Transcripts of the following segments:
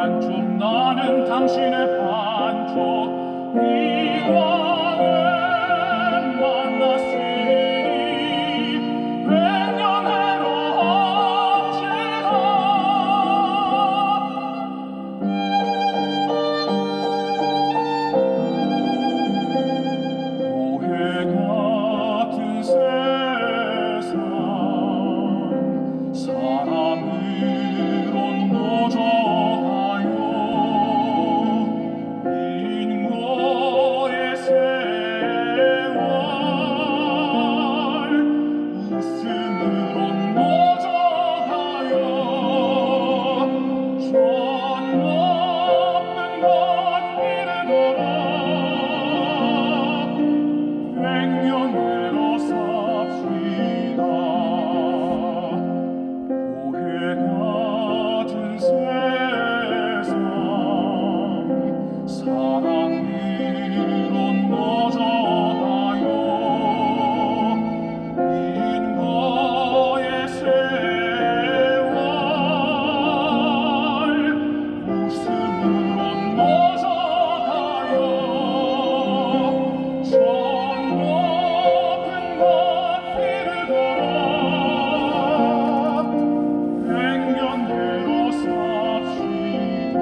반쪽 나는 당신의 반쪽 이왕에 만났으니 백년해로 어찌나 오해 같은 세상 사랑으로 노조하여 인고의 세월 웃음으로 노조하여 전 높은 것 이르도록 백년해로 삽시다. 오해 같은 세상 사랑으로 노조하여 인고의 세월 웃음으로 노조하여 전 높은 것 이르도록 백년해로 삽시다.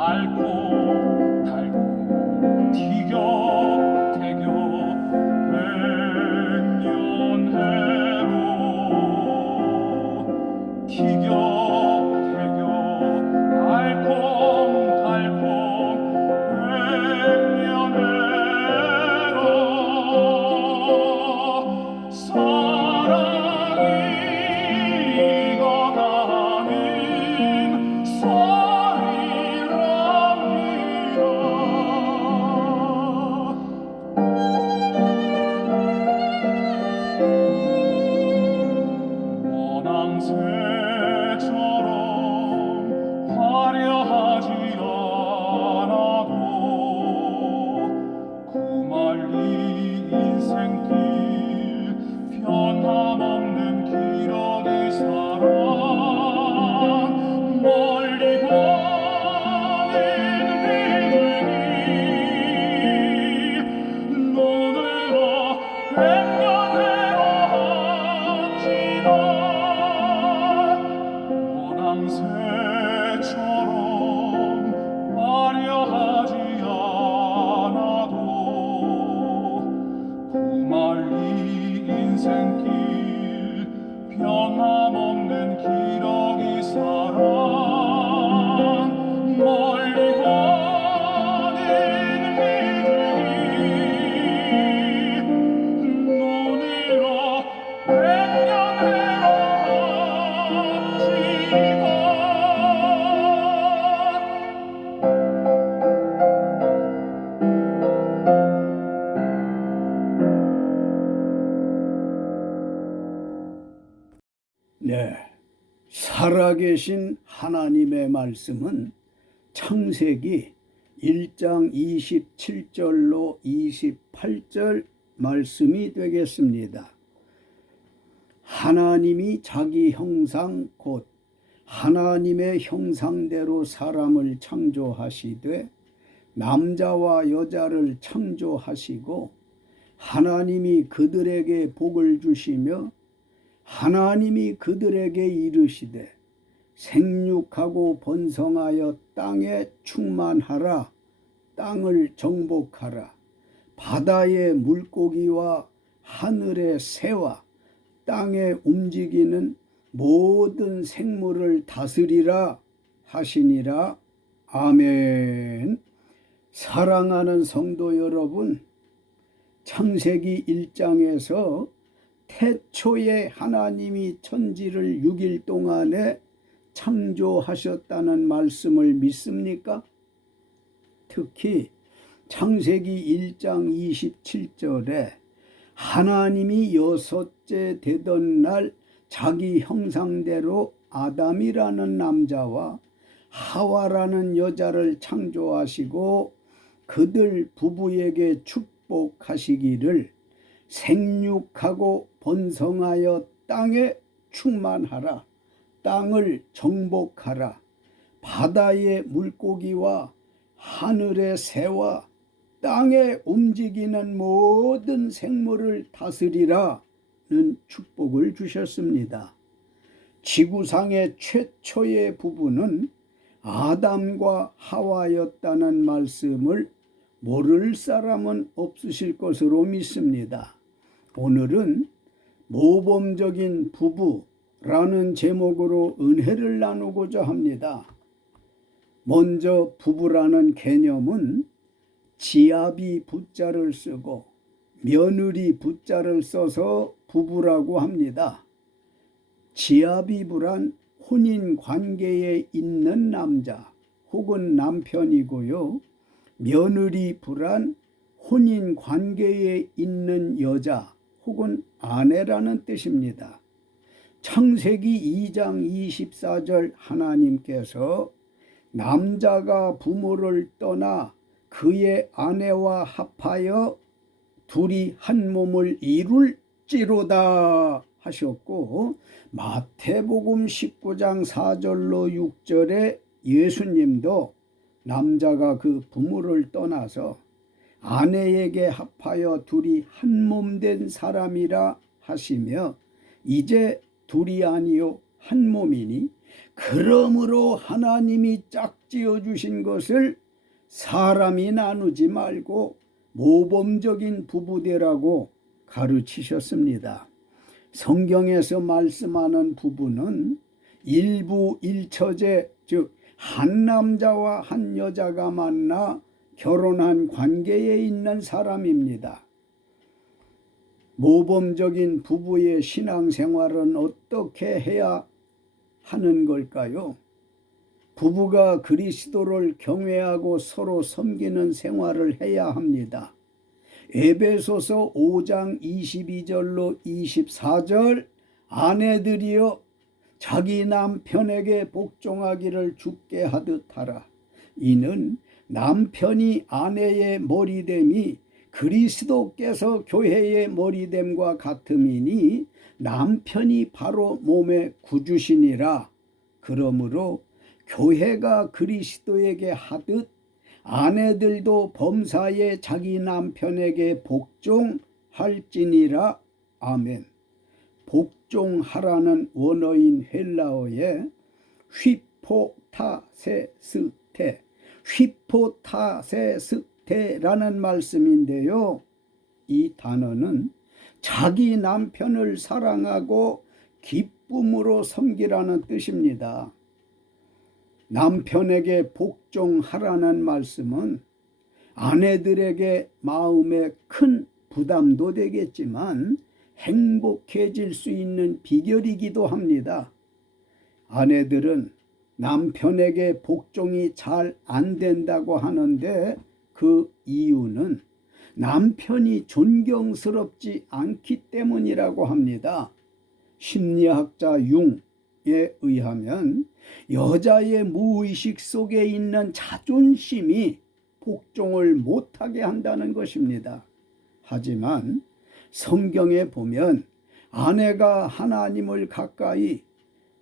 앓고 달고 티격태격 백년해로 티격태격 알콩달콩 백년해로 사랑이 익어가는 소리랍니다. 원앙새처럼 화려하지 않아도 구말리 인생길 변함없는 기러기 사랑 멀리 보는 비둘기 눈으로 백년해로 합시다. 원앙새처럼 화려하지 않아도 구말리 인생길 변함없는 기러기 사랑 멀리 보는 비둘기 눈으로 백년해로 합시다. 네, 살아계신 하나님의 말씀은 창세기 1장 27절로 28절 말씀이 되겠습니다. 하나님이 자기 형상 곧 하나님의 형상대로 사람을 창조하시되 남자와 여자를 창조하시고 하나님이 그들에게 복을 주시며 하나님이 그들에게 이르시되 생육하고 번성하여 땅에 충만하라. 땅을 정복하라. 바다의 물고기와 하늘의 새와 땅에 움직이는 모든 생물을 다스리라 하시니라. 아멘. 사랑하는 성도 여러분, 창세기 1장에서 태초에 하나님이 천지를 6일 동안에 창조하셨다는 말씀을 믿습니까? 특히 창세기 1장 27절에 하나님이 여섯째 되던 날 자기 형상대로 아담이라는 남자와 하와라는 여자를 창조하시고 그들 부부에게 축복하시기를 생육하고 번성하여 땅에 충만하라. 땅을 정복하라. 바다의 물고기와 하늘의 새와 땅에 움직이는 모든 생물을 다스리라는 축복을 주셨습니다. 지구상의 최초의 부부는 아담과 하와였다는 말씀을 모를 사람은 없으실 것으로 믿습니다. 오늘은 모범적인 부부라는 제목으로 은혜를 나누고자 합니다. 먼저 부부라는 개념은 지아비 부자를 쓰고 며느리 부자를 써서 부부라고 합니다. 지아비부란 혼인 관계에 있는 남자 혹은 남편이고요. 며느리부란 혼인 관계에 있는 여자 혹은 아내라는 뜻입니다. 창세기 2장 24절 하나님께서 남자가 부모를 떠나 그의 아내와 합하여 둘이 한 몸을 이룰지로다 하셨고, 마태복음 19장 4절로 6절에 예수님도 남자가 그 부모를 떠나서 아내에게 합하여 둘이 한 몸 된 사람이라 하시며, 이제 둘이 아니요 한 몸이니 그러므로 하나님이 짝지어 주신 것을 사람이 나누지 말고 모범적인 부부되라고 가르치셨습니다. 성경에서 말씀하는 부부는 일부 일처제, 즉 한 남자와 한 여자가 만나 결혼한 관계에 있는 사람입니다. 모범적인 부부의 신앙생활은 어떻게 해야 하는 걸까요? 부부가 그리스도를 경외하고 서로 섬기는 생활을 해야 합니다. 에베소서 5장 22절로 24절, 아내들이여 자기 남편에게 복종하기를 주께 하듯 하라. 이는 남편이 아내의 머리됨이 그리스도께서 교회의 머리됨과 같음이니 남편이 바로 몸의 구주시니라. 그러므로 교회가 그리스도에게 하듯 아내들도 범사에 자기 남편에게 복종할지니라. 아멘. 복종하라는 원어인 헬라어에 휘포타세스테라는 말씀인데요. 이 단어는 자기 남편을 사랑하고 기쁨으로 섬기라는 뜻입니다. 남편에게 복종하라는 말씀은 아내들에게 마음에 큰 부담도 되겠지만 행복해질 수 있는 비결이기도 합니다. 아내들은 남편에게 복종이 잘 안 된다고 하는데 그 이유는 남편이 존경스럽지 않기 때문이라고 합니다. 심리학자 융에 의하면 여자의 무의식 속에 있는 자존심이 복종을 못하게 한다는 것입니다. 하지만 성경에 보면 아내가 하나님을 가까이,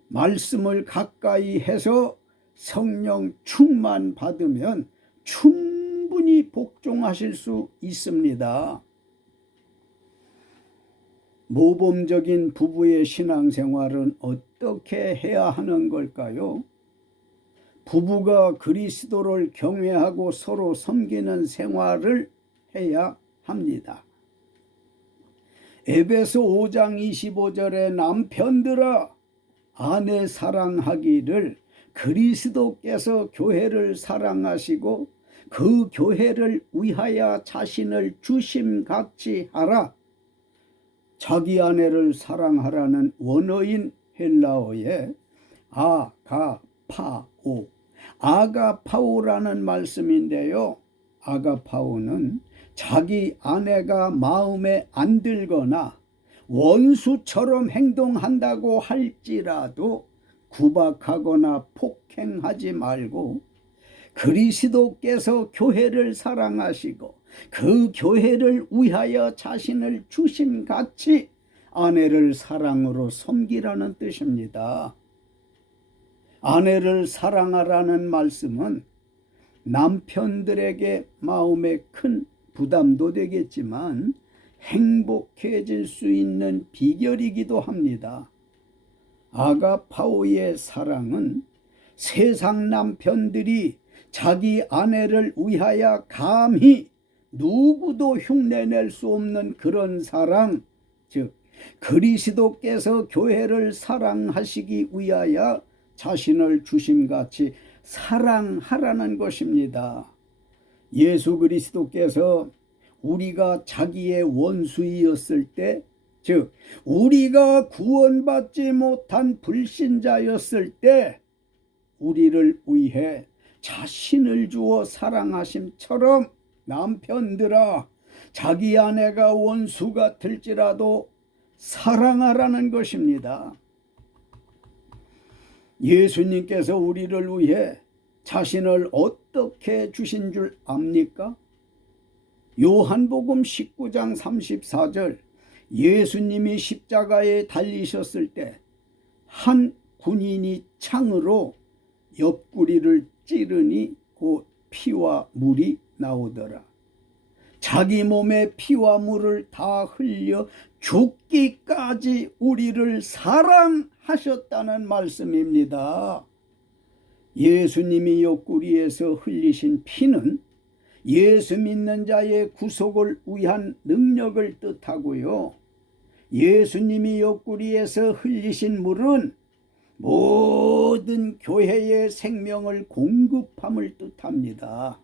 말씀을 가까이 해서 성령 충만 받으면 충분히 복종하실 수 있습니다. 모범적인 부부의 신앙생활은 어떻게 해야 하는 걸까요? 부부가 그리스도를 경외하고 서로 섬기는 생활을 해야 합니다. 에베소 5장 25절에 남편들아 아내 사랑하기를 그리스도께서 교회를 사랑하시고 그 교회를 위하여 자신을 주심같이 하라. 자기 아내를 사랑하라는 원어인 헬라어에 아가파오라는 말씀인데요. 아가파오는 자기 아내가 마음에 안 들거나 원수처럼 행동한다고 할지라도 구박하거나 폭행하지 말고 그리스도께서 교회를 사랑하시고 그 교회를 위하여 자신을 주심같이 아내를 사랑으로 섬기라는 뜻입니다. 아내를 사랑하라는 말씀은 남편들에게 마음에 큰 부담도 되겠지만 행복해질 수 있는 비결이기도 합니다. 아가파오의 사랑은 세상 남편들이 자기 아내를 위하여 감히 누구도 흉내낼 수 없는 그런 사랑, 즉 그리스도께서 교회를 사랑하시기 위하여 자신을 주심같이 사랑하라는 것입니다. 예수 그리스도께서 우리가 자기의 원수이었을 때, 즉 우리가 구원받지 못한 불신자였을 때 우리를 위해 자신을 주어 사랑하심처럼 남편들아, 자기 아내가 원수 같을지라도 사랑하라는 것입니다. 예수님께서 우리를 위해 자신을 어떻게 주신 줄 압니까? 요한복음 19장 34절, 예수님이 십자가에 달리셨을 때 한 군인이 창으로 옆구리를 찌르니 곧 피와 물이 나오더라. 자기 몸에 피와 물을 다 흘려 죽기까지 우리를 사랑하셨다는 말씀입니다. 예수님이 옆구리에서 흘리신 피는 예수 믿는 자의 구속을 위한 능력을 뜻하고요. 예수님이 옆구리에서 흘리신 물은 모든 교회의 생명을 공급함을 뜻합니다.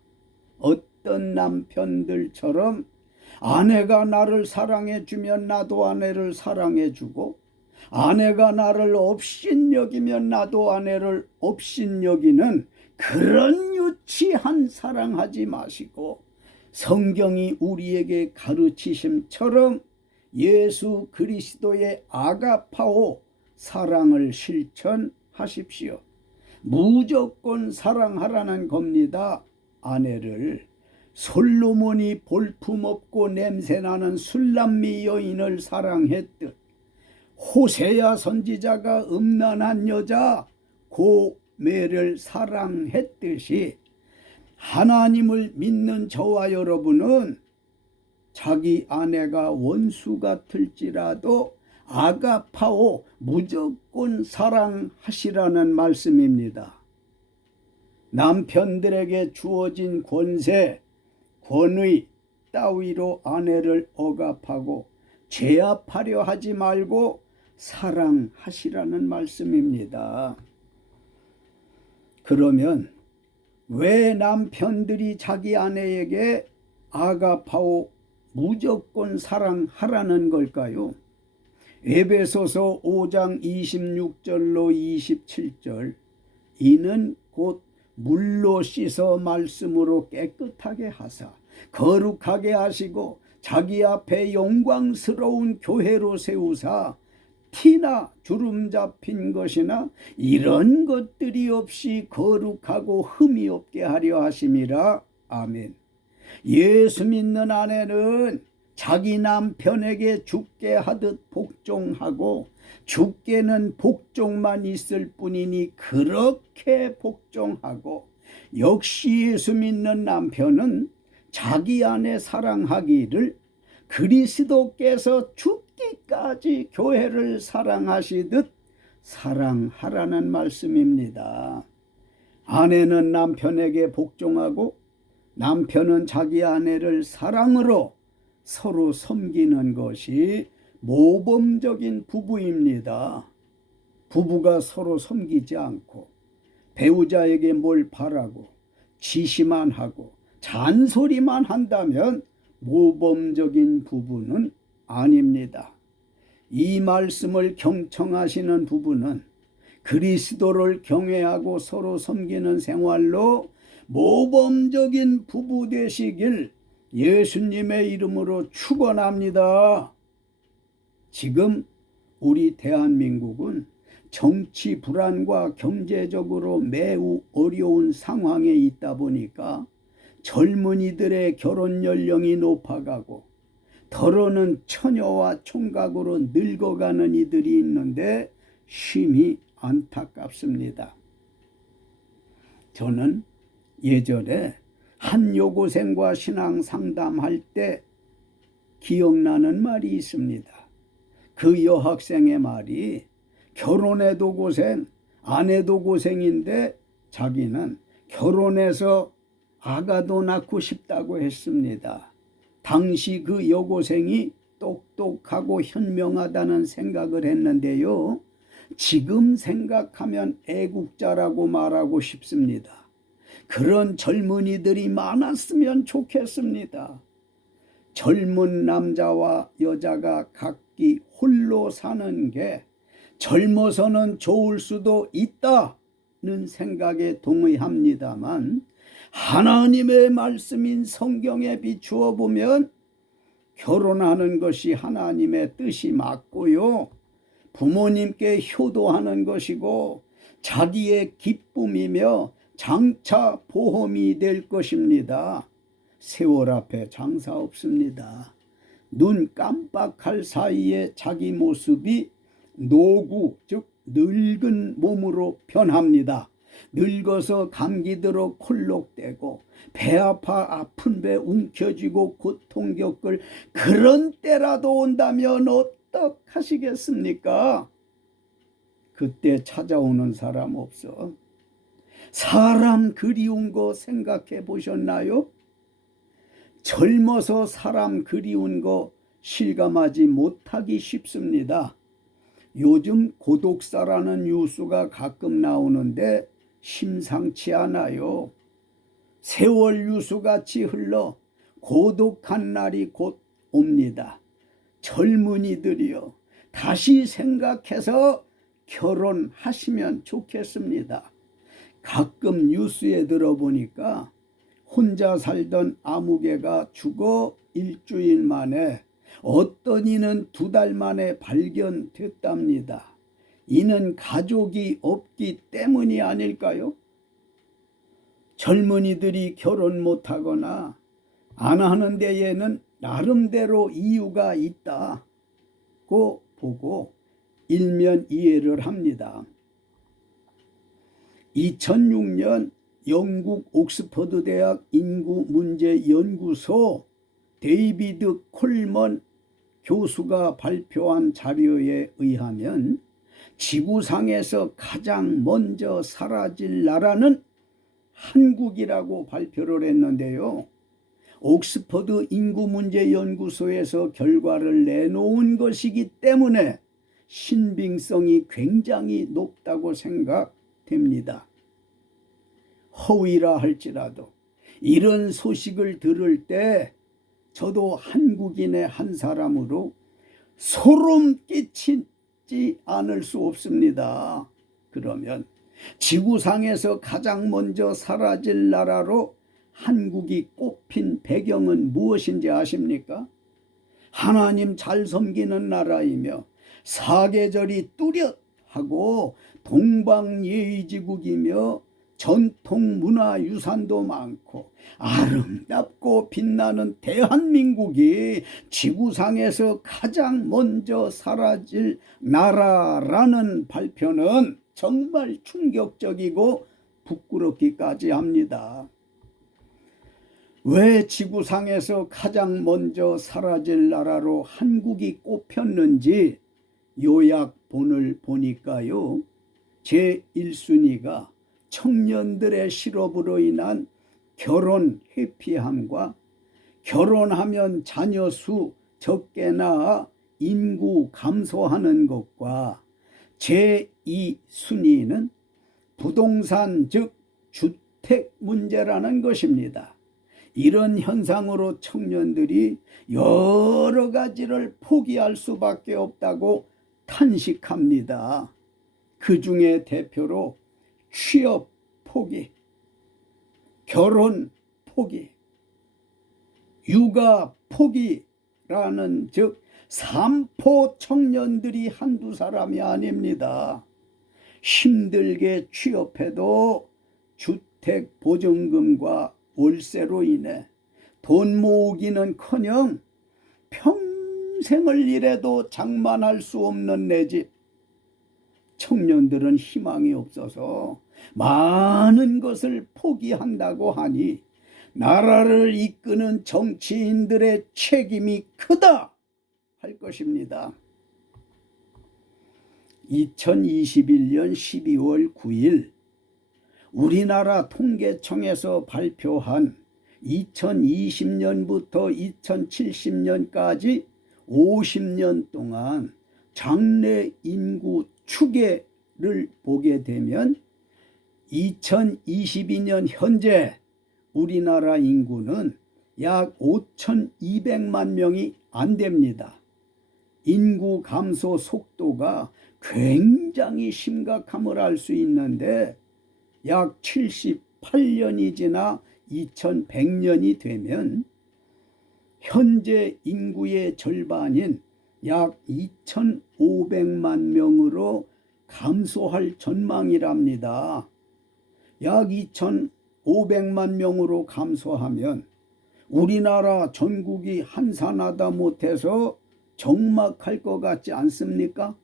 어떤 남편들처럼 아내가 나를 사랑해 주면 나도 아내를 사랑해 주고, 아내가 나를 업신여기면 나도 아내를 업신여기는 그런 유치한 사랑하지 마시고, 성경이 우리에게 가르치심처럼 예수 그리스도의 아가파오 사랑을 실천하십시오. 무조건 사랑하라는 겁니다. 아내를 솔로몬이 볼품없고 냄새나는 술람미 여인을 사랑했듯, 호세야 선지자가 음란한 여자 고멜을 사랑했듯이, 하나님을 믿는 저와 여러분은 자기 아내가 원수 같을지라도 아가파오 무조건 사랑하시라는 말씀입니다. 남편들에게 주어진 권세, 권의 따위로 아내를 억압하고 제압하려 하지 말고 사랑하시라는 말씀입니다. 그러면 왜 남편들이 자기 아내에게 아가파오 무조건 사랑하라는 걸까요? 에베소서 5장 26절로 27절, 이는 곧 물로 씻어 말씀으로 깨끗하게 하사 거룩하게 하시고 자기 앞에 영광스러운 교회로 세우사 티나 주름 잡힌 것이나 이런 것들이 없이 거룩하고 흠이 없게 하려 하심이라. 아멘. 예수 믿는 아내는 자기 남편에게 죽게 하듯 복종하고, 죽게는 복종만 있을 뿐이니 그렇게 복종하고, 역시 예수 믿는 남편은 자기 아내 사랑하기를 그리스도께서 죽기까지 교회를 사랑하시듯 사랑하라는 말씀입니다. 아내는 남편에게 복종하고 남편은 자기 아내를 사랑으로 서로 섬기는 것이 모범적인 부부입니다. 부부가 서로 섬기지 않고 배우자에게 뭘 바라고 지시만 하고 잔소리만 한다면 모범적인 부부는 아닙니다. 이 말씀을 경청하시는 부부는 그리스도를 경외하고 서로 섬기는 생활로 모범적인 부부 되시길 예수님의 이름으로 축원합니다. 지금 우리 대한민국은 정치 불안과 경제적으로 매우 어려운 상황에 있다 보니까 젊은이들의 결혼 연령이 높아가고 더러는 처녀와 총각으로 늙어가는 이들이 있는데 심히 안타깝습니다. 저는 예전에 한 여고생과 신앙 상담할 때 기억나는 말이 있습니다. 그 여학생의 말이 결혼해도 고생, 안 해도 고생인데 자기는 결혼해서 아가도 낳고 싶다고 했습니다. 당시 그 여고생이 똑똑하고 현명하다는 생각을 했는데요. 지금 생각하면 애국자라고 말하고 싶습니다. 그런 젊은이들이 많았으면 좋겠습니다. 젊은 남자와 여자가 각기 홀로 사는 게 젊어서는 좋을 수도 있다는 생각에 동의합니다만 하나님의 말씀인 성경에 비추어 보면 결혼하는 것이 하나님의 뜻이 맞고요. 부모님께 효도하는 것이고 자기의 기쁨이며 장차 보험이 될 것입니다. 세월 앞에 장사 없습니다. 눈 깜빡할 사이에 자기 모습이 노구, 즉 늙은 몸으로 변합니다. 늙어서 감기 들어 콜록대고 배 아파 아픈 배 움켜쥐고 고통 겪을 그런 때라도 온다면 어떡하시겠습니까? 그때 찾아오는 사람 없어. 사람 그리운 거 생각해 보셨나요? 젊어서 사람 그리운 거 실감하지 못하기 쉽습니다. 요즘 고독사라는 뉴스가 가끔 나오는데 심상치 않아요. 세월 유수같이 흘러 고독한 날이 곧 옵니다. 젊은이들이요, 다시 생각해서 결혼하시면 좋겠습니다. 가끔 뉴스에 들어보니까 혼자 살던 아무개가 죽어 일주일 만에, 어떤 이는 2달 만에 발견됐답니다. 이는 가족이 없기 때문이 아닐까요? 젊은이들이 결혼 못하거나 안 하는 데에는 나름대로 이유가 있다고 보고 일면 이해를 합니다. 2006년 영국 옥스퍼드 대학 인구문제연구소 데이비드 콜먼 교수가 발표한 자료에 의하면 지구상에서 가장 먼저 사라질 나라는 한국이라고 발표를 했는데요. 옥스퍼드 인구문제연구소에서 결과를 내놓은 것이기 때문에 신빙성이 굉장히 높다고 생각됩니다. 허위라 할지라도 이런 소식을 들을 때 저도 한국인의 한 사람으로 소름 끼치지 않을 수 없습니다. 그러면 지구상에서 가장 먼저 사라질 나라로 한국이 꼽힌 배경은 무엇인지 아십니까? 하나님 잘 섬기는 나라이며 사계절이 뚜렷하고 동방예의지국이며 전통 문화유산도 많고 아름답고 빛나는 대한민국이 지구상에서 가장 먼저 사라질 나라라는 발표는 정말 충격적이고 부끄럽기까지 합니다. 왜 지구상에서 가장 먼저 사라질 나라로 한국이 꼽혔는지 요약본을 보니까요, 제1순위가 청년들의 실업으로 인한 결혼 회피함과 결혼하면 자녀 수 적게 낳아 인구 감소하는 것과 제2순위는 부동산 즉 주택 문제라는 것입니다. 이런 현상으로 청년들이 여러 가지를 포기할 수밖에 없다고 탄식합니다. 그 중에 대표로 취업 포기, 결혼 포기, 육아 포기라는 즉 삼포 청년들이 한두 사람이 아닙니다. 힘들게 취업해도 주택 보증금과 월세로 인해 돈 모으기는커녕 평생을 일해도 장만할 수 없는 내 집. 청년들은 희망이 없어서 많은 것을 포기한다고 하니 나라를 이끄는 정치인들의 책임이 크다 할 것입니다. 2021년 12월 9일 우리나라 통계청에서 발표한 2020년부터 2070년까지 50년 동안 장래 인구 추계를 보게 되면 2022년 현재 우리나라 인구는 약 5,200만 명이 안 됩니다. 인구 감소 속도가 굉장히 심각함을 알 수 있는데 약 78년이 지나 2100년이 되면 현재 인구의 절반인 약 2500만 명으로 감소할 전망이랍니다. 약 2500만 명으로 감소하면 우리나라 전국이 한산하다 못해서 적막할 것 같지 않습니까?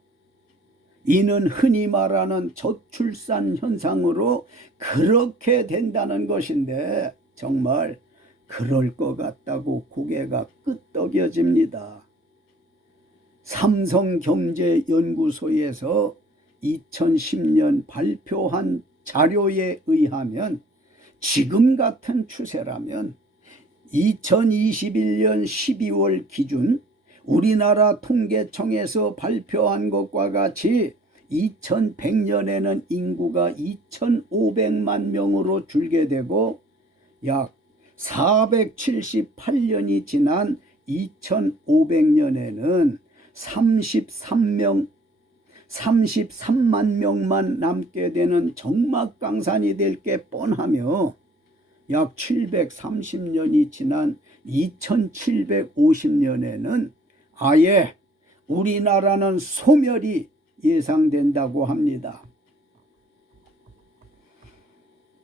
이는 흔히 말하는 저출산 현상으로 그렇게 된다는 것인데 정말 그럴 것 같다고 고개가 끄덕여집니다. 삼성경제연구소에서 2010년 발표한 자료에 의하면 지금 같은 추세라면 2021년 12월 기준 우리나라 통계청에서 발표한 것과 같이 2100년에는 인구가 2500만 명으로 줄게 되고 약 478년이 지난 2500년에는 33만 명만 남게 되는 적막강산이 될 게 뻔하며 약 730년이 지난 2750년에는 아예 우리나라는 소멸이 예상된다고 합니다.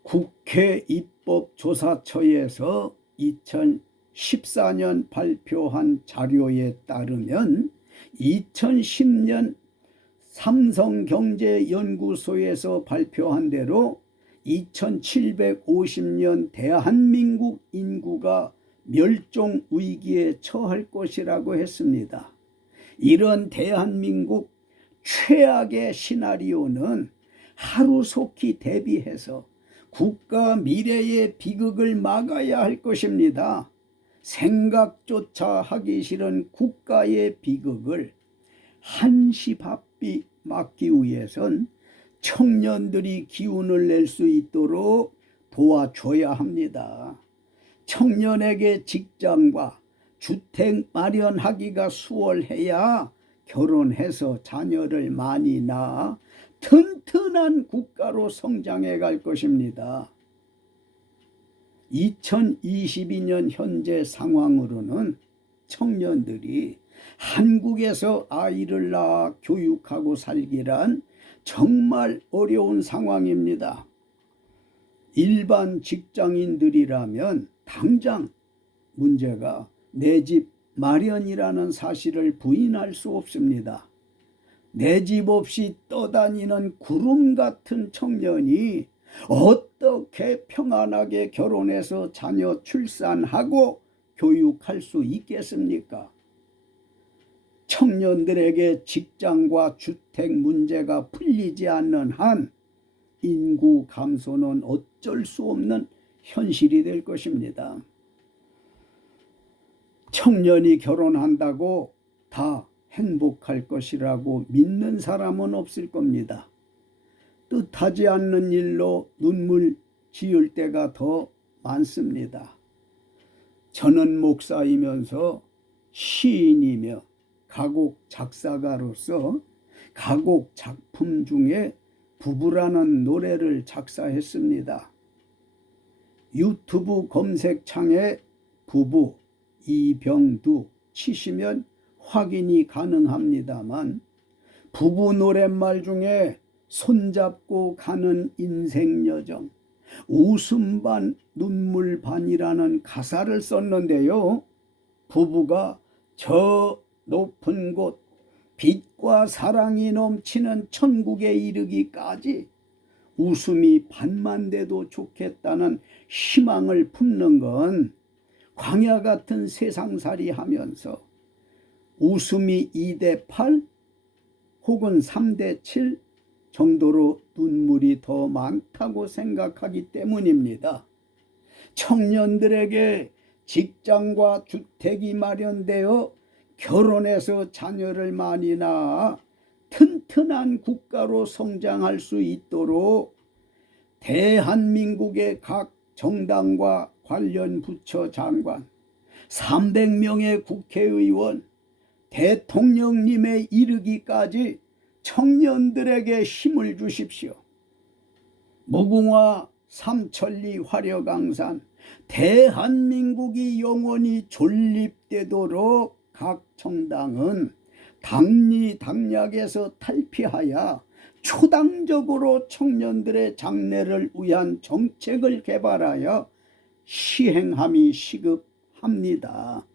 국회 입법조사처에서 2014년 발표한 자료에 따르면 2010년 삼성경제연구소에서 발표한 대로 2750년 대한민국 인구가 멸종 위기에 처할 것이라고 했습니다. 이런 대한민국 최악의 시나리오는 하루속히 대비해서 국가 미래의 비극을 막아야 할 것입니다. 생각조차 하기 싫은 국가의 비극을 한시바삐 막기 위해선 청년들이 기운을 낼 수 있도록 도와줘야 합니다. 청년에게 직장과 주택 마련하기가 수월해야 결혼해서 자녀를 많이 낳아 튼튼한 국가로 성장해 갈 것입니다. 2022년 현재 상황으로는 청년들이 한국에서 아이를 낳아 교육하고 살기란 정말 어려운 상황입니다. 일반 직장인들이라면 당장 문제가 내 집 마련이라는 사실을 부인할 수 없습니다. 내 집 없이 떠다니는 구름 같은 청년이 어떻게 평안하게 결혼해서 자녀 출산하고 교육할 수 있겠습니까? 청년들에게 직장과 주택 문제가 풀리지 않는 한 인구 감소는 어쩔 수 없는 현실이 될 것입니다. 청년이 결혼한다고 다 행복할 것이라고 믿는 사람은 없을 겁니다. 뜻하지 않는 일로 눈물 지을 때가 더 많습니다. 저는 목사이면서 시인이며 가곡 작사가로서 가곡 작품 중에 부부라는 노래를 작사했습니다. 유튜브 검색창에 부부 이병두 치시면 확인이 가능합니다만 부부 노랫말 중에 손잡고 가는 인생 여정, 웃음 반 눈물 반이라는 가사를 썼는데요. 부부가 저 높은 곳 빛과 사랑이 넘치는 천국에 이르기까지 웃음이 반만 돼도 좋겠다는 희망을 품는 건 광야 같은 세상살이 하면서 웃음이 2대8 혹은 3대7 정도로 눈물이 더 많다고 생각하기 때문입니다. 청년들에게 직장과 주택이 마련되어 결혼해서 자녀를 많이 낳아 튼튼한 국가로 성장할 수 있도록 대한민국의 각 정당과 관련 부처 장관, 300명의 국회의원, 대통령님에 이르기까지 청년들에게 힘을 주십시오. 무궁화 삼천리 화려강산, 대한민국이 영원히 존립되도록 각 정당은 당리당략에서 탈피하여 초당적으로 청년들의 장래를 위한 정책을 개발하여 시행함이 시급합니다.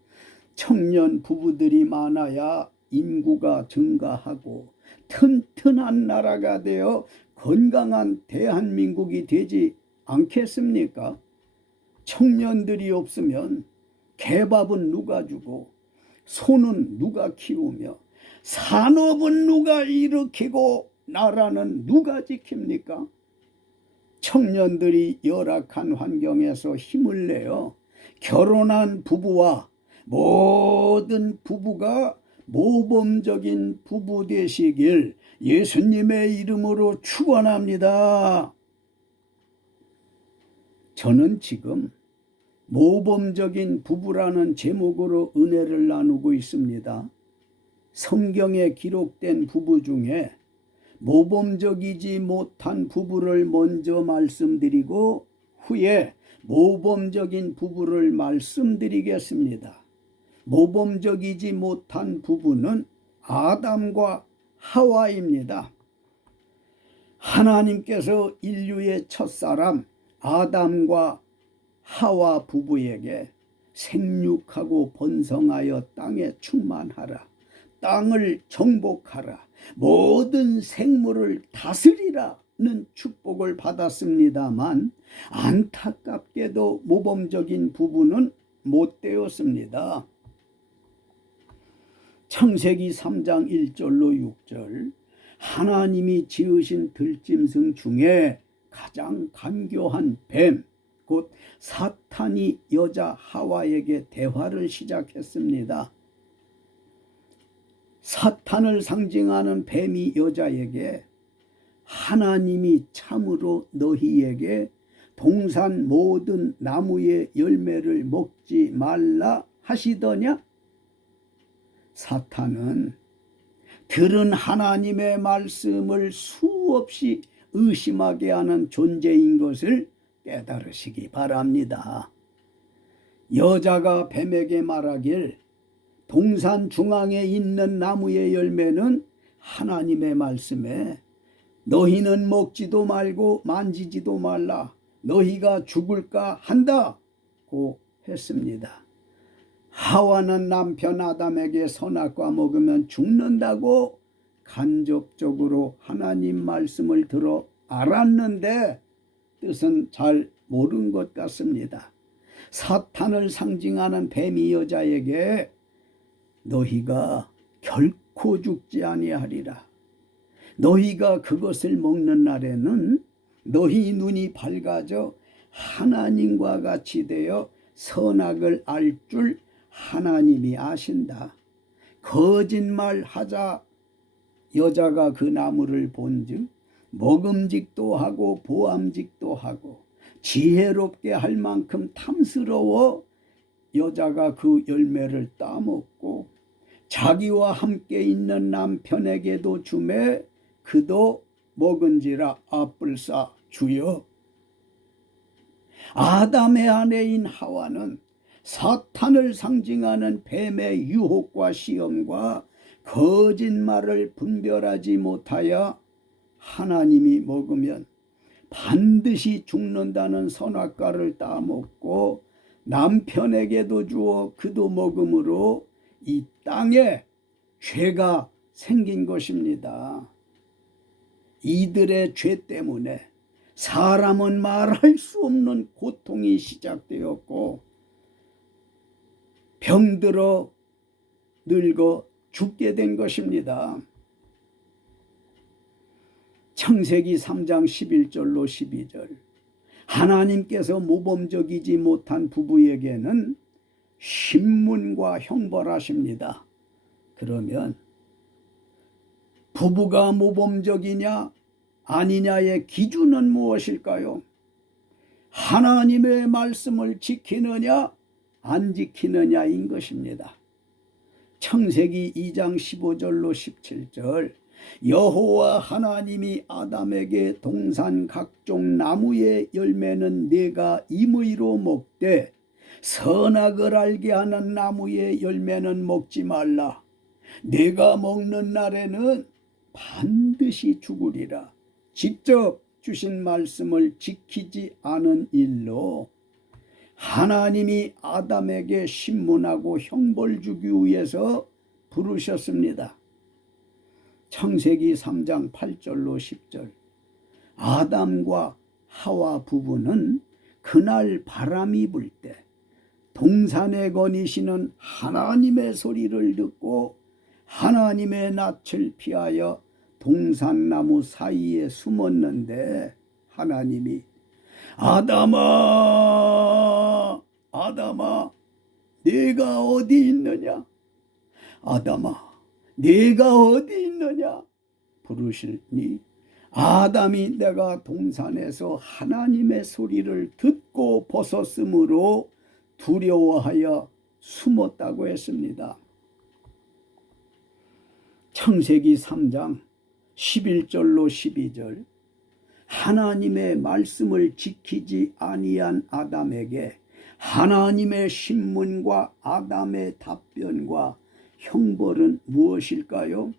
청년 부부들이 많아야 인구가 증가하고 튼튼한 나라가 되어 건강한 대한민국이 되지 않겠습니까? 청년들이 없으면 개밥은 누가 주고 소는 누가 키우며 산업은 누가 일으키고 나라는 누가 지킵니까? 청년들이 열악한 환경에서 힘을 내어 결혼한 부부와 모든 부부가 모범적인 부부 되시길 예수님의 이름으로 축원합니다. 저는 지금 모범적인 부부라는 제목으로 은혜를 나누고 있습니다. 성경에 기록된 부부 중에 모범적이지 못한 부부를 먼저 말씀드리고 후에 모범적인 부부를 말씀드리겠습니다. 모범적이지 못한 부부는 아담과 하와입니다. 하나님께서 인류의 첫사람 아담과 하와 부부에게 생육하고 번성하여 땅에 충만하라, 땅을 정복하라, 모든 생물을 다스리라는 축복을 받았습니다만 안타깝게도 모범적인 부부는 못 되었습니다. 창세기 3장 1절로 6절, 하나님이 지으신 들짐승 중에 가장 간교한 뱀, 곧 사탄이 여자 하와에게 대화를 시작했습니다. 사탄을 상징하는 뱀이 여자에게 하나님이 참으로 너희에게 동산 모든 나무의 열매를 먹지 말라 하시더냐? 사탄은 들은 하나님의 말씀을 수없이 의심하게 하는 존재인 것을 깨달으시기 바랍니다. 여자가 뱀에게 말하길 동산 중앙에 있는 나무의 열매는 하나님의 말씀에 너희는 먹지도 말고 만지지도 말라, 너희가 죽을까 한다고 했습니다. 하와는 남편 아담에게 선악과 먹으면 죽는다고 간접적으로 하나님 말씀을 들어 알았는데 뜻은 잘 모른 것 같습니다. 사탄을 상징하는 뱀이 여자에게 너희가 결코 죽지 아니하리라, 너희가 그것을 먹는 날에는 너희 눈이 밝아져 하나님과 같이 되어 선악을 알 줄 하나님이 아신다. 거짓말하자 여자가 그 나무를 본즉 먹음직도 하고 보암직도 하고 지혜롭게 할 만큼 탐스러워 여자가 그 열매를 따먹고 자기와 함께 있는 남편에게도 주매 그도 먹은지라. 아뿔싸 주여. 아담의 아내인 하와는 사탄을 상징하는 뱀의 유혹과 시험과 거짓말을 분별하지 못하여 하나님이 먹으면 반드시 죽는다는 선악과를 따먹고 남편에게도 주어 그도 먹음으로 이 땅에 죄가 생긴 것입니다. 이들의 죄 때문에 사람은 말할 수 없는 고통이 시작되었고 병들어 늙어 죽게 된 것입니다. 창세기 3장 11절로 12절 하나님께서 모범적이지 못한 부부에게는 신문과 형벌하십니다. 그러면 부부가 모범적이냐 아니냐의 기준은 무엇일까요? 하나님의 말씀을 지키느냐 안 지키느냐인 것입니다. 창세기 2장 15절로 17절 여호와 하나님이 아담에게 동산 각종 나무의 열매는 네가 임의로 먹되 선악을 알게 하는 나무의 열매는 먹지 말라. 네가 먹는 날에는 반드시 죽으리라. 직접 주신 말씀을 지키지 않은 일로 하나님이 아담에게 신문하고 형벌 주기 위해서 부르셨습니다. 창세기 3장 8절로 10절 아담과 하와 부부는 그날 바람이 불 때 동산에 거니시는 하나님의 소리를 듣고 하나님의 낯을 피하여 동산나무 사이에 숨었는데 하나님이 아담아 아담아 네가 어디 있느냐 아담아 네가 어디 있느냐 부르시니 아담이 내가 동산에서 하나님의 소리를 듣고 벗었으므로 두려워하여 숨었다고 했습니다. 창세기 3장 11절로 12절 하나님의 말씀을 지키지 아니한 아담에게 하나님의 신문과 아담의 답변과 형벌은 무엇일까요?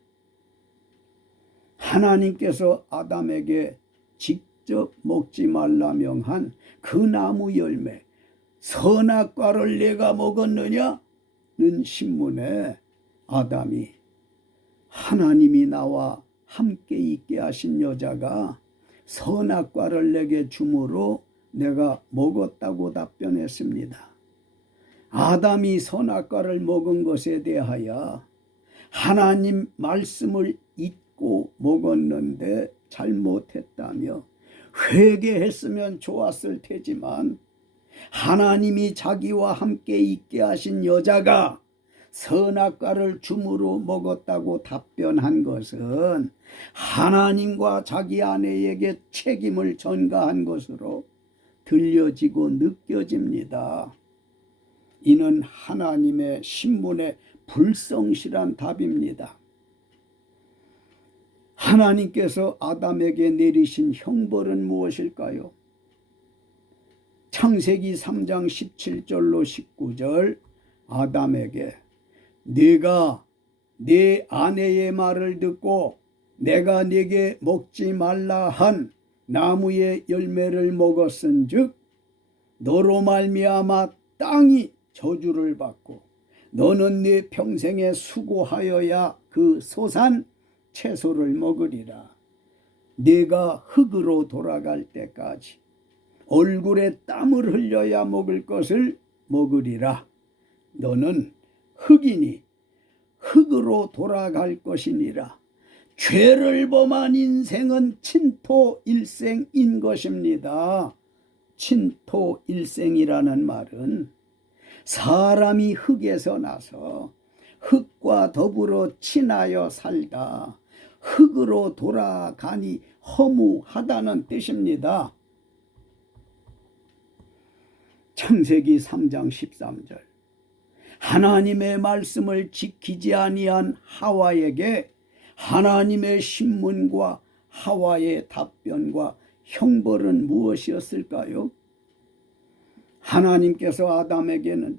하나님께서 아담에게 직접 먹지 말라 명한 그 나무 열매 선악과를 내가 먹었느냐는 신문에 아담이 하나님이 나와 함께 있게 하신 여자가 선악과를 내게 주므로 내가 먹었다고 답변했습니다. 아담이 선악과를 먹은 것에 대하여 하나님 말씀을 잊고 먹었는데 잘못했다며 회개했으면 좋았을 테지만 하나님이 자기와 함께 있게 하신 여자가 선악과를 주므로 먹었다고 답변한 것은 하나님과 자기 아내에게 책임을 전가한 것으로 들려지고 느껴집니다. 이는 하나님의 신문에 불성실한 답입니다. 하나님께서 아담에게 내리신 형벌은 무엇일까요? 창세기 3장 17절로 19절 아담에게 네가 네 아내의 말을 듣고 내가 네게 먹지 말라 한 나무의 열매를 먹었은즉 너로 말미암아 땅이 저주를 받고 너는 네 평생에 수고하여야 그 소산 채소를 먹으리라. 네가 흙으로 돌아갈 때까지 얼굴에 땀을 흘려야 먹을 것을 먹으리라. 너는 흙이니 흙으로 돌아갈 것이니라. 죄를 범한 인생은 친토일생인 것입니다. 친토일생이라는 말은 사람이 흙에서 나서 흙과 더불어 친하여 살다 흙으로 돌아가니 허무하다는 뜻입니다. 창세기 3장 13절 하나님의 말씀을 지키지 아니한 하와에게 하나님의 신문과 하와의 답변과 형벌은 무엇이었을까요? 하나님께서 아담에게는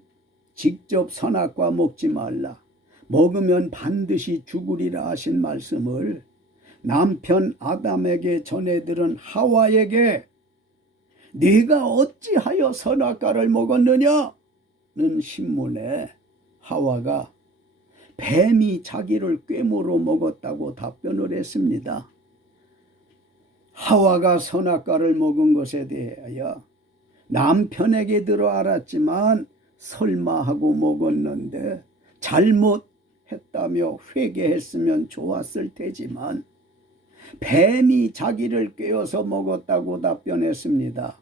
직접 선악과 먹지 말라, 먹으면 반드시 죽으리라 하신 말씀을 남편 아담에게 전해들은 하와에게 네가 어찌하여 선악과를 먹었느냐는 신문에 하와가 뱀이 자기를 꾀모로 먹었다고 답변을 했습니다. 하와가 선악과를 먹은 것에 대하여 남편에게 들어 알았지만 설마 하고 먹었는데 잘못했다며 회개했으면 좋았을 테지만 뱀이 자기를 꿰어서 먹었다고 답변했습니다.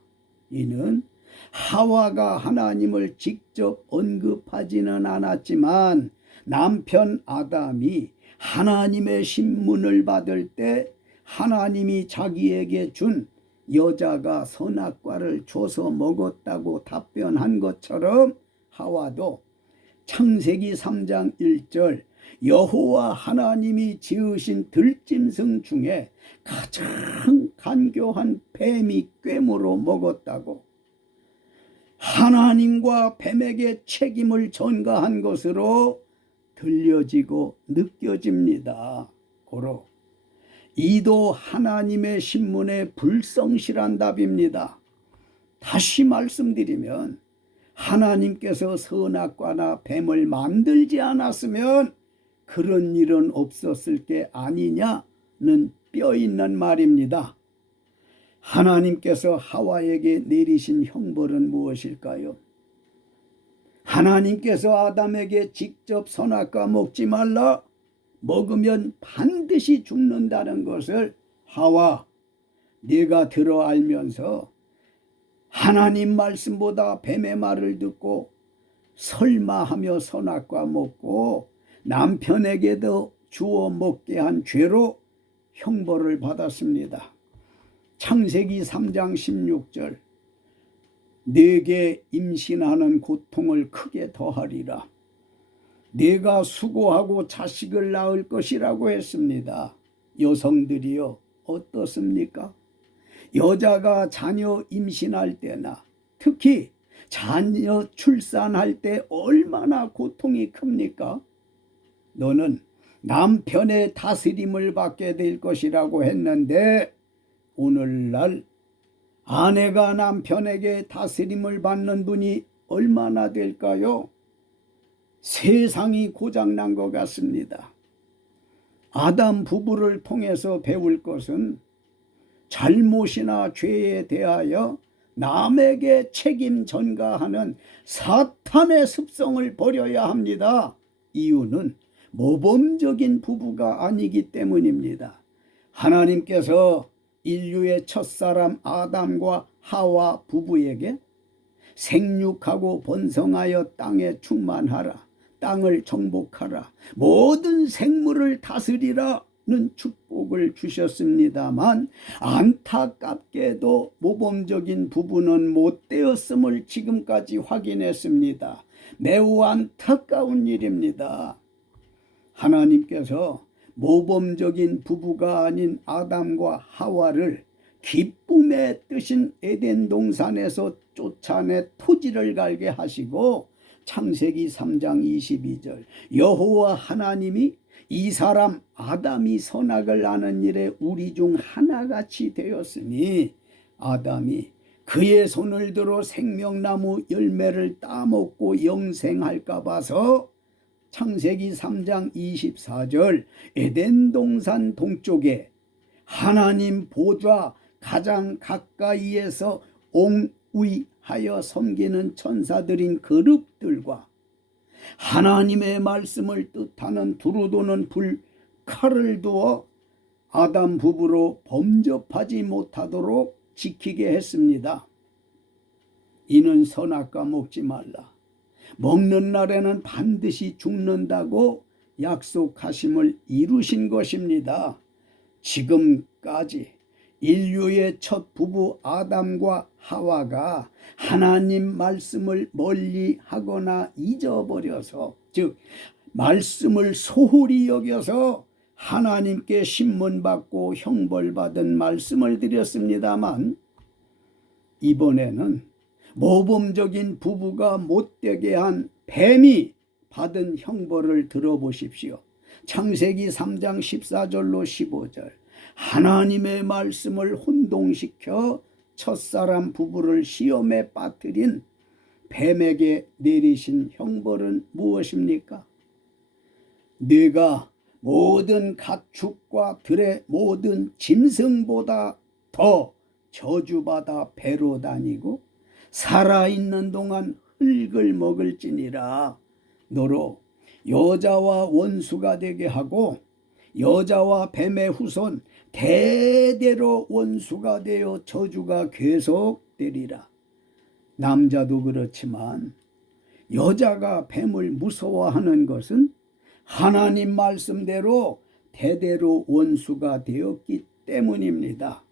이는 하와가 하나님을 직접 언급하지는 않았지만 남편 아담이 하나님의 신문을 받을 때 하나님이 자기에게 준 여자가 선악과를 줘서 먹었다고 답변한 것처럼 하와도 창세기 3장 1절 여호와 하나님이 지으신 들짐승 중에 가장 간교한 뱀이 꾀모로 먹었다고 하나님과 뱀에게 책임을 전가한 것으로 들려지고 느껴집니다. 고로 이도 하나님의 신문에 불성실한 답입니다. 다시 말씀드리면 하나님께서 선악과나 뱀을 만들지 않았으면 그런 일은 없었을 게 아니냐는 뼈있는 말입니다. 하나님께서 하와에게 내리신 형벌은 무엇일까요? 하나님께서 아담에게 직접 선악과 먹지 말라, 먹으면 반드시 죽는다는 것을 하와 네가 들어 알면서 하나님 말씀보다 뱀의 말을 듣고 설마하며 선악과 먹고 남편에게도 주어 먹게 한 죄로 형벌을 받았습니다. 창세기 3장 16절 네게 임신하는 고통을 크게 더하리라. 네가 수고하고 자식을 낳을 것이라고 했습니다. 여성들이요 어떻습니까? 여자가 자녀 임신할 때나 특히 자녀 출산할 때 얼마나 고통이 큽니까? 너는 남편의 다스림을 받게 될 것이라고 했는데 오늘날 아내가 남편에게 다스림을 받는 분이 얼마나 될까요? 세상이 고장난 것 같습니다. 아담 부부를 통해서 배울 것은 잘못이나 죄에 대하여 남에게 책임 전가하는 사탄의 습성을 버려야 합니다. 이유는 모범적인 부부가 아니기 때문입니다. 하나님께서 인류의 첫사람 아담과 하와 부부에게 생육하고 번성하여 땅에 충만하라, 땅을 정복하라, 모든 생물을 다스리라는 축복을 주셨습니다만 안타깝게도 모범적인 부부는 못 되었음을 지금까지 확인했습니다. 매우 안타까운 일입니다. 하나님께서 모범적인 부부가 아닌 아담과 하와를 기쁨의 뜻인 에덴 동산에서 쫓아내 토지를 갈게 하시고 창세기 3장 22절 여호와 하나님이 이 사람 아담이 선악을 아는 일에 우리 중 하나같이 되었으니 아담이 그의 손을 들어 생명나무 열매를 따먹고 영생할까 봐서 창세기 3장 24절 에덴 동산 동쪽에 하나님 보좌 가장 가까이에서 옹위하여 섬기는 천사들인 그룹들과 하나님의 말씀을 뜻하는 두루 도는 불 칼을 두어 아담 부부로 범접하지 못하도록 지키게 했습니다. 이는 선악과 먹지 말라, 먹는 날에는 반드시 죽는다고 약속하심을 이루신 것입니다. 지금까지 인류의 첫 부부 아담과 하와가 하나님 말씀을 멀리하거나 잊어버려서, 즉 말씀을 소홀히 여겨서 하나님께 신문받고 형벌받은 말씀을 드렸습니다만 이번에는 모범적인 부부가 못되게 한 뱀이 받은 형벌을 들어보십시오. 창세기 3장 14절로 15절 하나님의 말씀을 혼동시켜 첫사람 부부를 시험에 빠뜨린 뱀에게 내리신 형벌은 무엇입니까? 네가 모든 가축과 들의 모든 짐승보다 더 저주받아 배로 다니고 살아있는 동안 흙을 먹을지니라. 너로 여자와 원수가 되게 하고 여자와 뱀의 후손 대대로 원수가 되어 저주가 계속되리라. 남자도 그렇지만 여자가 뱀을 무서워하는 것은 하나님 말씀대로 대대로 원수가 되었기 때문입니다.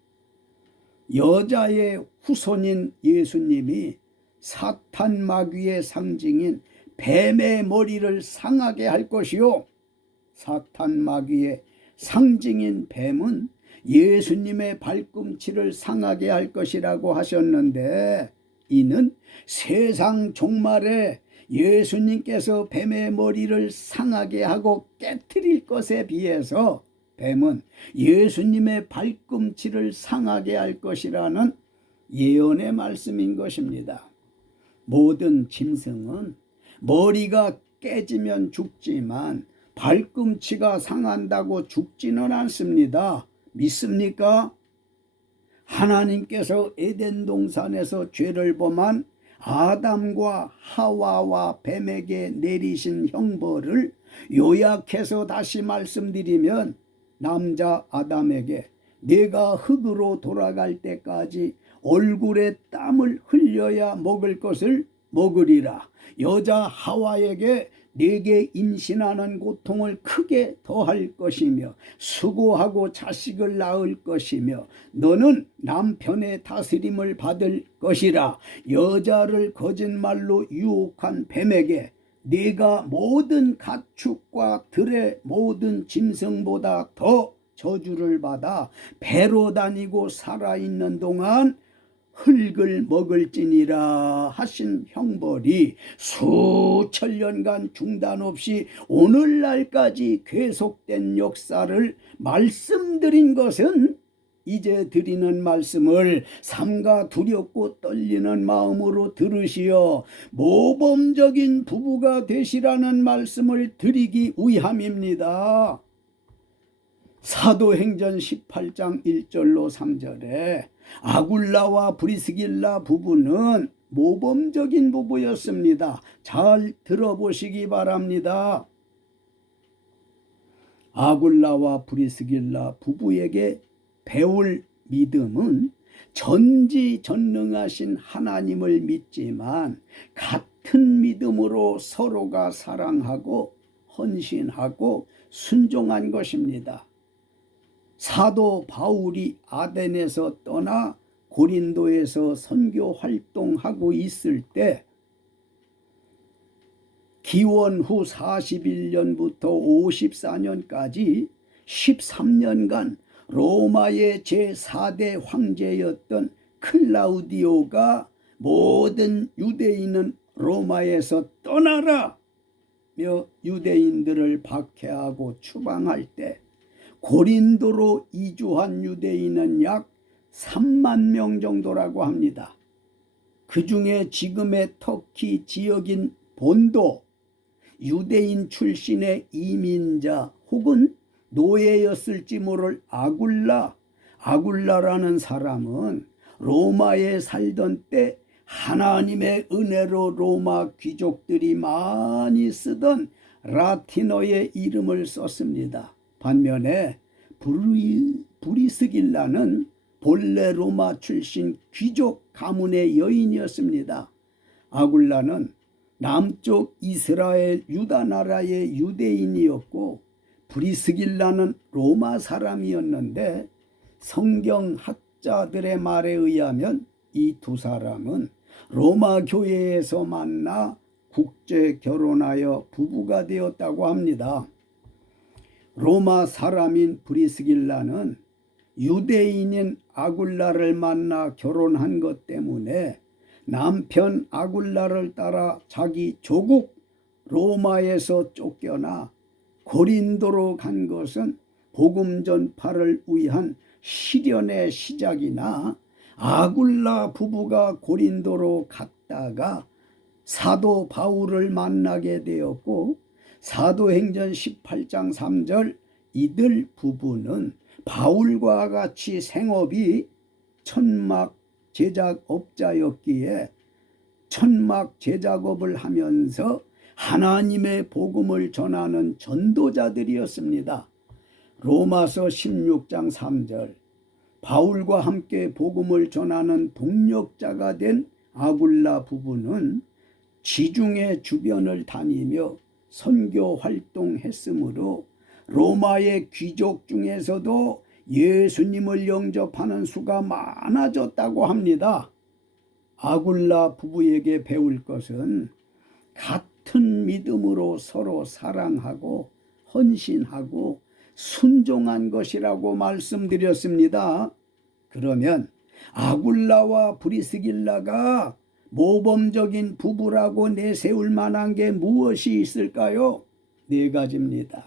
여자의 후손인 예수님이 사탄 마귀의 상징인 뱀의 머리를 상하게 할 것이요, 사탄 마귀의 상징인 뱀은 예수님의 발꿈치를 상하게 할 것이라고 하셨는데, 이는 세상 종말에 예수님께서 뱀의 머리를 상하게 하고 깨트릴 것에 비해서 뱀은 예수님의 발꿈치를 상하게 할 것이라는 예언의 말씀인 것입니다. 모든 짐승은 머리가 깨지면 죽지만 발꿈치가 상한다고 죽지는 않습니다. 믿습니까? 하나님께서 에덴 동산에서 죄를 범한 아담과 하와와 뱀에게 내리신 형벌을 요약해서 다시 말씀드리면, 남자 아담에게 내가 흙으로 돌아갈 때까지 얼굴에 땀을 흘려야 먹을 것을 먹으리라. 여자 하와에게 내게 임신하는 고통을 크게 더할 것이며 수고하고 자식을 낳을 것이며 너는 남편의 다스림을 받을 것이라. 여자를 거짓말로 유혹한 뱀에게 네가 모든 가축과 들의 모든 짐승보다 더 저주를 받아 배로 다니고 살아있는 동안 흙을 먹을지니라 하신 형벌이 수천 년간 중단 없이 오늘날까지 계속된 역사를 말씀드린 것은, 이제 드리는 말씀을 삼가 두렵고 떨리는 마음으로 들으시어 모범적인 부부가 되시라는 말씀을 드리기 위함입니다. 사도행전 18장 1절로 3절에 아굴라와 브리스길라 부부는 모범적인 부부였습니다. 잘 들어보시기 바랍니다. 아굴라와 브리스길라 부부에게 배울 믿음은 전지전능하신 하나님을 믿지만 같은 믿음으로 서로가 사랑하고 헌신하고 순종한 것입니다. 사도 바울이 아덴에서 떠나 고린도에서 선교 활동하고 있을 때 기원 후 41년부터 54년까지 13년간 로마의 제4대 황제였던 클라우디오가 모든 유대인은 로마에서 떠나라 며 유대인들을 박해하고 추방할 때 고린도로 이주한 유대인은 약 3만 명 정도라고 합니다. 그 중에 지금의 터키 지역인 본도, 유대인 출신의 이민자 혹은 노예였을지 모를 아굴라라는 사람은 로마에 살던 때 하나님의 은혜로 로마 귀족들이 많이 쓰던 라틴어의 이름을 썼습니다. 반면에 브리스길라는 본래 로마 출신 귀족 가문의 여인이었습니다. 아굴라는 남쪽 이스라엘 유다 나라의 유대인이었고 브리스길라는 로마 사람이었는데, 성경 학자들의 말에 의하면 이 두 사람은 로마 교회에서 만나 국제 결혼하여 부부가 되었다고 합니다. 로마 사람인 브리스길라는 유대인인 아굴라를 만나 결혼한 것 때문에 남편 아굴라를 따라 자기 조국 로마에서 쫓겨나 고린도로 간 것은 복음 전파를 위한 시련의 시작이나 아굴라 부부가 고린도로 갔다가 사도 바울을 만나게 되었고 사도행전 18장 3절 이들 부부는 바울과 같이 생업이 천막 제작업자였기에 천막 제작업을 하면서 하나님의 복음을 전하는 전도자들이었습니다. 로마서 16장 3절 바울과 함께 복음을 전하는 동력자가 된 아굴라 부부는 지중해 주변을 다니며 선교 활동했으므로 로마의 귀족 중에서도 예수님을 영접하는 수가 많아졌다고 합니다. 아굴라 부부에게 배울 것은 같은 믿음으로 서로 사랑하고 헌신하고 순종한 것이라고 말씀드렸습니다. 그러면 아굴라와 브리스길라가 모범적인 부부라고 내세울 만한 게 무엇이 있을까요? 네 가지입니다.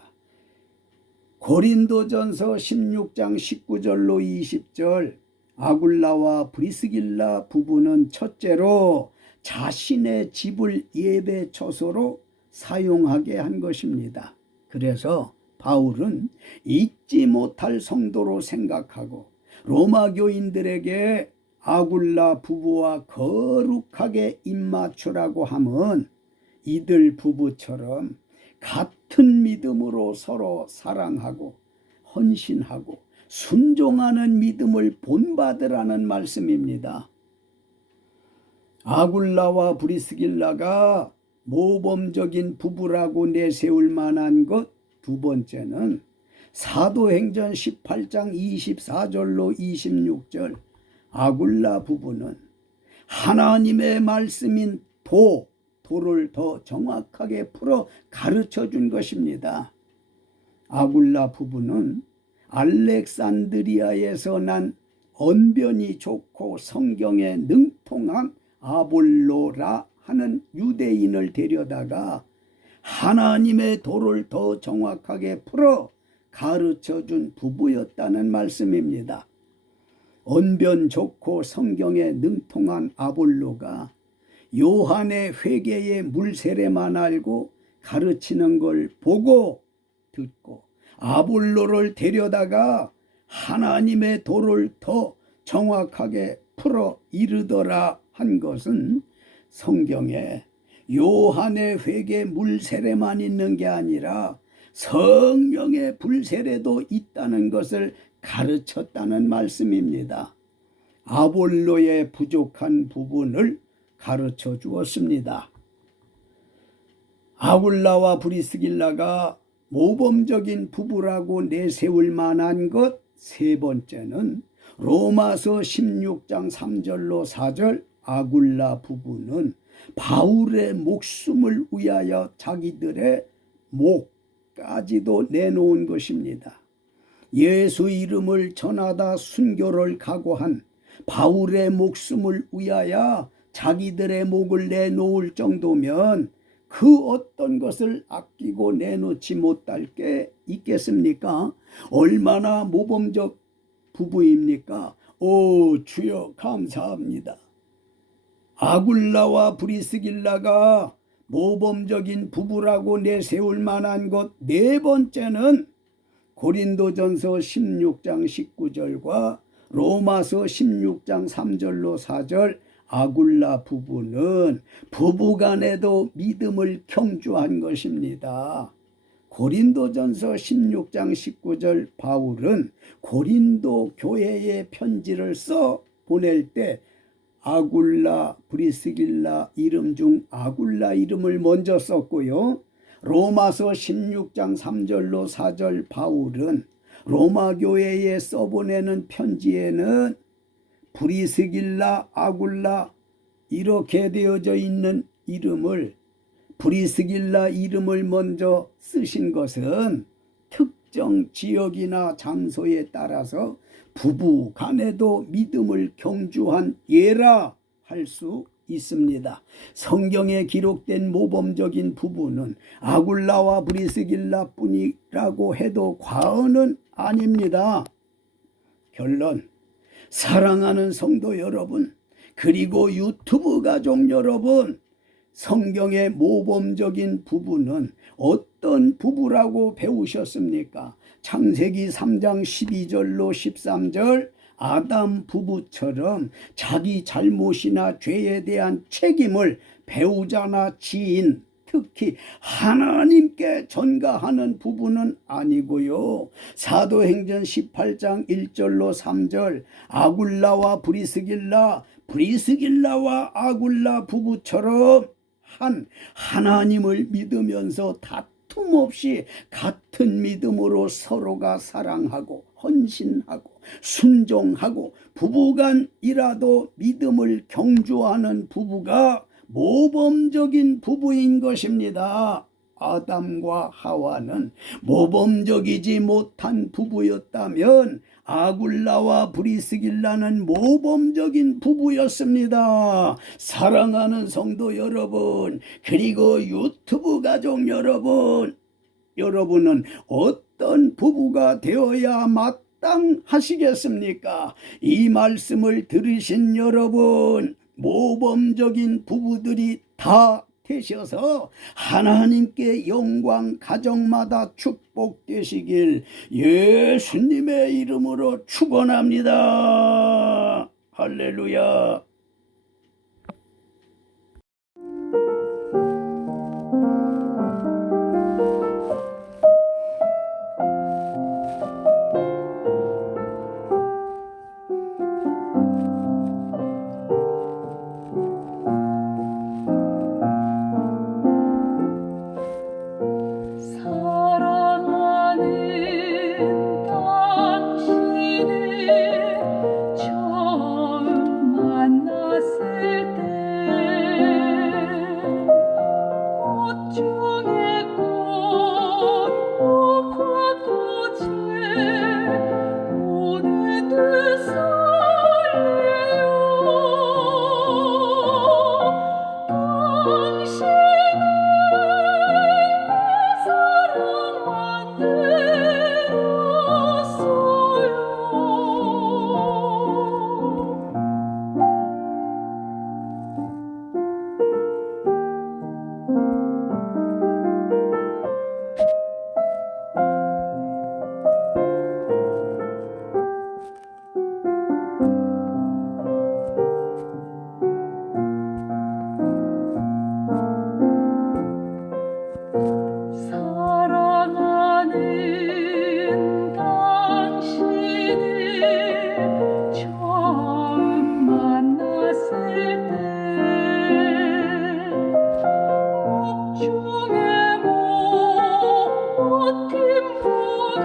고린도전서 16장 19절로 20절 아굴라와 브리스길라 부부는 첫째로 자신의 집을 예배 처소로 사용하게 한 것입니다. 그래서 바울은 잊지 못할 성도로 생각하고 로마 교인들에게 아굴라 부부와 거룩하게 입맞추라고 함은 이들 부부처럼 같은 믿음으로 서로 사랑하고 헌신하고 순종하는 믿음을 본받으라는 말씀입니다. 아굴라와 브리스길라가 모범적인 부부라고 내세울 만한 것 두 번째는 사도행전 18장 24절로 26절 아굴라 부부는 하나님의 말씀인 도를 더 정확하게 풀어 가르쳐 준 것입니다. 아굴라 부부는 알렉산드리아에서 난 언변이 좋고 성경에 능통한 아볼로라 하는 유대인을 데려다가 하나님의 도를 더 정확하게 풀어 가르쳐준 부부였다는 말씀입니다. 언변 좋고 성경에 능통한 아볼로가 요한의 회개의 물세례만 알고 가르치는 걸 보고 듣고 아볼로를 데려다가 하나님의 도를 더 정확하게 풀어 이르더라 한 것은 성경에 요한의 회개 물세례만 있는 게 아니라 성령의 불세례도 있다는 것을 가르쳤다는 말씀입니다. 아볼로의 부족한 부분을 가르쳐 주었습니다. 아굴라와 브리스길라가 모범적인 부부라고 내세울 만한 것 세 번째는 로마서 16장 3절로 4절 아굴라 부부는 바울의 목숨을 위하여 자기들의 목까지도 내놓은 것입니다. 예수 이름을 전하다 순교를 각오한 바울의 목숨을 위하여 자기들의 목을 내놓을 정도면 그 어떤 것을 아끼고 내놓지 못할 게 있겠습니까? 얼마나 모범적 부부입니까? 오 주여 감사합니다. 아굴라와 브리스길라가 모범적인 부부라고 내세울 만한 것 네 번째는 고린도전서 16장 19절과 로마서 16장 3절로 4절 아굴라 부부는 부부간에도 믿음을 경주한 것입니다. 고린도전서 16장 19절 바울은 고린도 교회에 편지를 써 보낼 때 아굴라 브리스길라 이름 중 아굴라 이름을 먼저 썼고요. 로마서 16장 3절로 4절 바울은 로마 교회에 써보내는 편지에는 브리스길라 아굴라 이렇게 되어져 있는 이름을 브리스길라 이름을 먼저 쓰신 것은 특정 지역이나 장소에 따라서 부부 간에도 믿음을 경주한 예라 할 수 있습니다. 성경에 기록된 모범적인 부부는 아굴라와 브리스길라뿐이라고 해도 과언은 아닙니다. 결론, 사랑하는 성도 여러분, 그리고 유튜브 가족 여러분, 성경의 모범적인 부부는 어떤 부부라고 배우셨습니까? 창세기 3장 12절로 13절, 아담 부부처럼 자기 잘못이나 죄에 대한 책임을 배우자나 지인, 특히 하나님께 전가하는 부부는 아니고요. 사도행전 18장 1절로 3절, 아굴라와 브리스길라와 아굴라 부부처럼 하나님을 믿으면서 다툼 없이 같은 믿음으로 서로가 사랑하고 헌신하고 순종하고 부부간이라도 믿음을 경주하는 부부가 모범적인 부부인 것입니다. 아담과 하와는 모범적이지 못한 부부였다면 아굴라와 브리스길라는 모범적인 부부였습니다. 사랑하는 성도 여러분, 그리고 유튜브 가족 여러분, 여러분은 어떤 부부가 되어야 마땅하시겠습니까? 이 말씀을 들으신 여러분, 모범적인 부부들이 다 되셔서 하나님께 영광 가정마다 축복되시길 예수님의 이름으로 축원합니다. 할렐루야. 사랑하는 당신을 처음 만났을 때 꽃 중에 꽃 무화꽃을 보는 듯 설레요. 당신은 내 사랑만 들었어요. 사랑하는 당신을 처음 만났을 때 목중에 못 뒷모를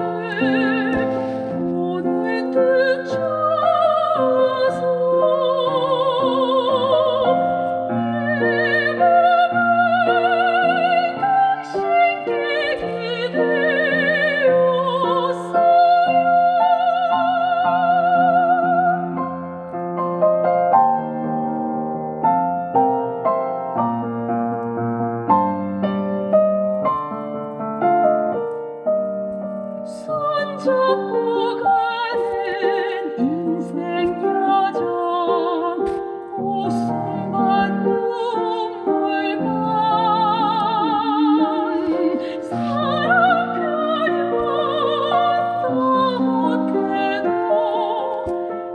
보는 듯 쳐서 내 맘을 당신께 손잡고 가는 인생 여정, 웃음만 눈물만, 사랑 표현도 못해도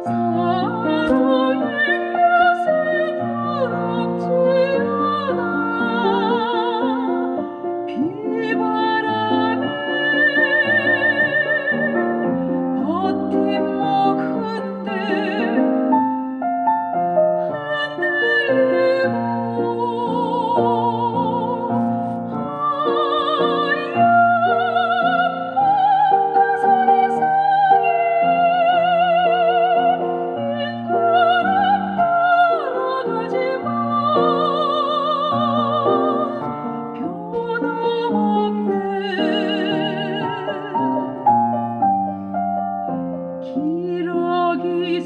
사랑의 맛에 두렵지 않아. 비바람에 버팀목 기러기